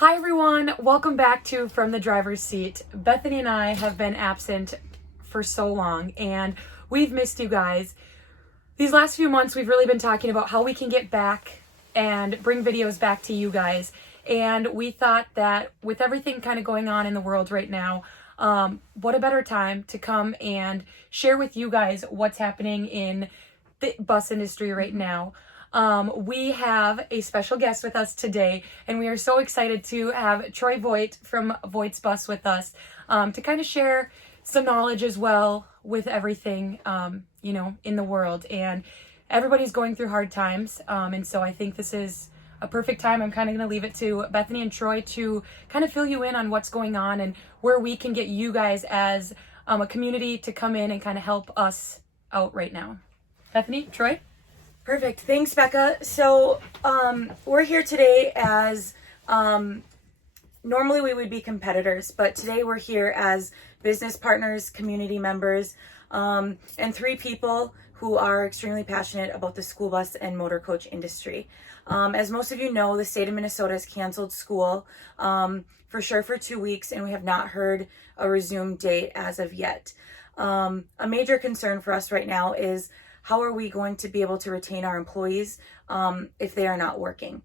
Hi everyone, welcome back to From the Driver's Seat. Bethany and I have been absent for so long and we've missed you guys. These last few months we've really been talking about how we can get back and bring videos back to you guys. And we thought that with everything kind of going on in the world right now, what a better time to come and share with you guys what's happening in the bus industry right now. We have a special guest with us today, and we are so excited to have Troy Voigt from Voigt's Bus with us to kind of share some knowledge as well with everything, in the world. And everybody's going through hard times, and so I think this is a perfect time. I'm kind of going to leave it to Bethany and Troy to kind of fill you in on what's going on and where we can get you guys as a community to come in and kind of help us out right now. Bethany, Troy? Perfect. Thanks, Becca. So we're here today as normally we would be competitors, but today we're here as business partners, community members, and three people who are extremely passionate about the school bus and motor coach industry. As most of you know, the state of Minnesota has canceled school for sure for 2 weeks, and we have not heard a resumed date as of yet. A major concern for us right now is how are we going to be able to retain our employees if they are not working?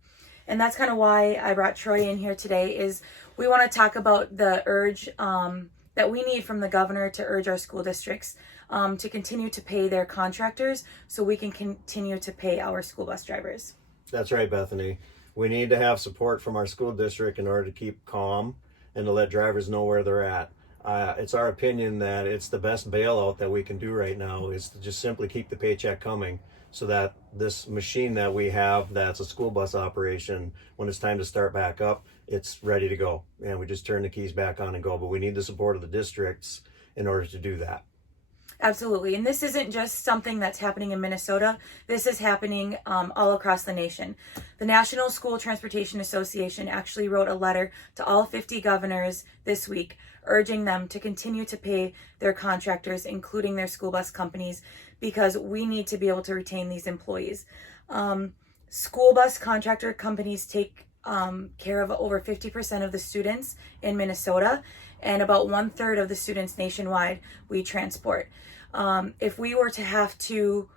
And that's kind of why I brought Troy in here today, is we want to talk about the urge that we need from the governor to urge our school districts to continue to pay their contractors so we can continue to pay our school bus drivers. That's right, Bethany. We need to have support from our school district in order to keep calm and to let drivers know where they're at. It's our opinion that it's the best bailout that we can do right now is to just simply keep the paycheck coming so that this machine that we have that's a school bus operation, when it's time to start back up, it's ready to go. And we just turn the keys back on and go. But we need the support of the districts in order to do that. Absolutely. And this isn't just something that's happening in Minnesota. This is happening all across the nation. The National School Transportation Association actually wrote a letter to all 50 governors this week, urging them to continue to pay their contractors, including their school bus companies, because we need to be able to retain these employees. School bus contractor companies take care of over 50% of the students in Minnesota, and about 1/3 of the students nationwide we transport. If we were to have to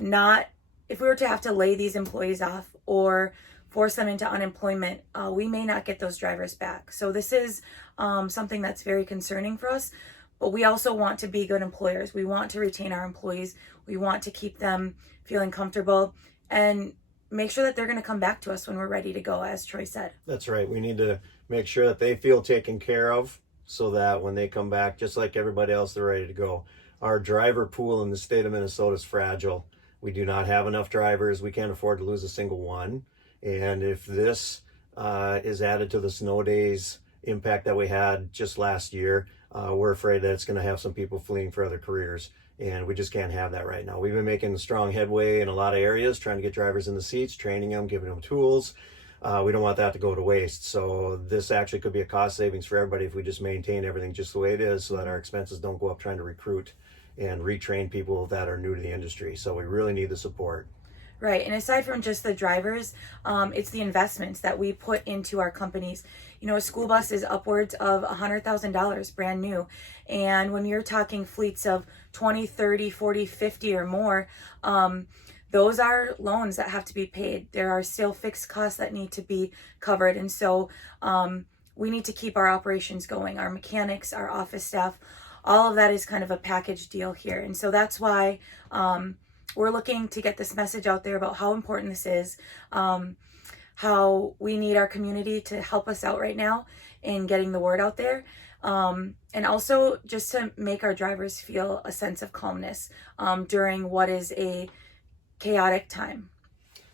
lay these employees off or force them into unemployment, we may not get those drivers back. So this is something that's very concerning for us, but we also want to be good employers. We want to retain our employees. We want to keep them feeling comfortable and make sure that they're going to come back to us when we're ready to go, as Troy said. That's right. We need to make sure that they feel taken care of so that when they come back, just like everybody else, they're ready to go. Our driver pool in the state of Minnesota is fragile. We do not have enough drivers. We can't afford to lose a single one. And if this is added to the snow days impact that we had just last year, we're afraid that it's going to have some people fleeing for other careers. And we just can't have that right now. We've been making strong headway in a lot of areas, trying to get drivers in the seats, training them, giving them tools. We don't want that to go to waste. So this actually could be a cost savings for everybody if we just maintain everything just the way it is so that our expenses don't go up trying to recruit and retrain people that are new to the industry. So we really need the support. Right. And aside from just the drivers, it's the investments that we put into our companies. You know, a school bus is upwards of $100,000 brand new. And when you're talking fleets of 20, 30, 40, 50 or more, those are loans that have to be paid. There are still fixed costs that need to be covered. And so we need to keep our operations going. Our mechanics, our office staff, all of that is kind of a package deal here. And so that's why we're looking to get this message out there about how important this is, how we need our community to help us out right now in getting the word out there. And also just to make our drivers feel a sense of calmness during what is a chaotic time.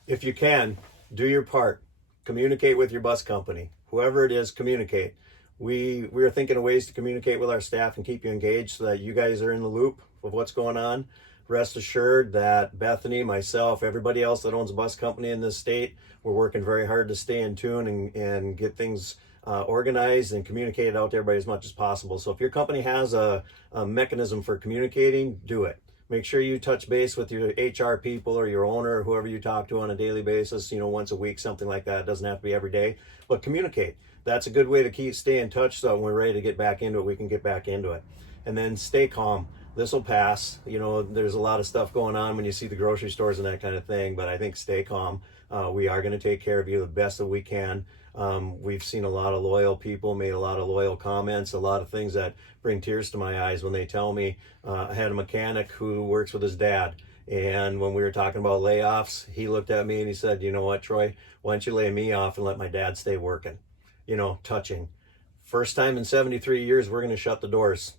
If you can, do your part. Communicate with your bus company. Whoever it is, communicate. We are thinking of ways to communicate with our staff and keep you engaged so that you guys are in the loop of what's going on. Rest assured that Bethany, myself, everybody else that owns a bus company in this state, we're working very hard to stay in tune and get things organized and communicated out to everybody as much as possible. So if your company has a mechanism for communicating, do it. make sure you touch base with your HR people or your owner or whoever you talk to on a daily basis, once a week, something like that. It doesn't have to be every day, but communicate. That's a good way to stay in touch, so when we're ready to get back into it, we can get back into it. And then stay calm. This will pass. There's a lot of stuff going on when you see the grocery stores and that kind of thing, but I think stay calm. We are going to take care of you the best that we can. We've seen a lot of loyal people, made a lot of loyal comments, a lot of things that bring tears to my eyes when they tell me. I had a mechanic who works with his dad, and when we were talking about layoffs, he looked at me and he said, "You know what, Troy, why don't you lay me off and let my dad stay working?" Touching. First time in 73 years, we're going to shut the doors.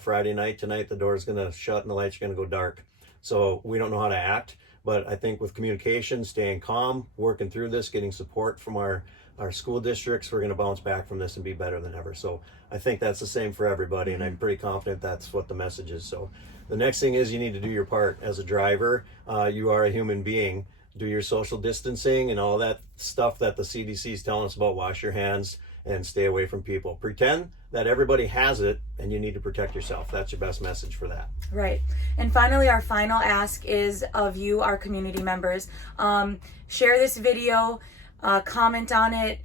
Friday night, tonight, the door's going to shut and the lights are going to go dark. So we don't know how to act, but I think with communication, staying calm, working through this, getting support from our school districts, we're going to bounce back from this and be better than ever. So I think that's the same for everybody, and I'm pretty confident that's what the message is. So the next thing is you need to do your part. As a driver, you are a human being. Do your social distancing and all that stuff that the CDC is telling us about. Wash your hands and stay away from people. Pretend that everybody has it and you need to protect yourself. That's your best message for that. Right. And finally, our final ask is of you, our community members. Share this video, comment on it,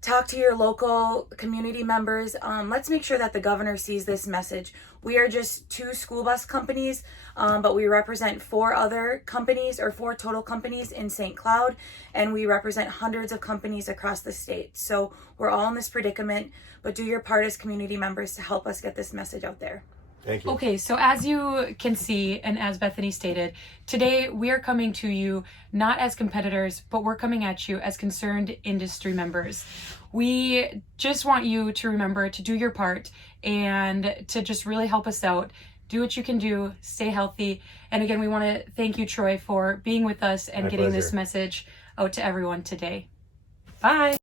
talk to your local community members. Let's make sure that the governor sees this message. We are just 2 school bus companies, but we represent 4 other companies, or 4 total companies in St. Cloud, and we represent hundreds of companies across the state. So we're all in this predicament, but do your part as community members to help us get this message out there. Thank you. Okay, so as you can see, and as Bethany stated, today we are coming to you not as competitors, but we're coming at you as concerned industry members. We just want you to remember to do your part and to just really help us out. Do what you can do, stay healthy. And again, we want to thank you, Troy, for being with us and My getting pleasure. this message out to everyone today. Bye.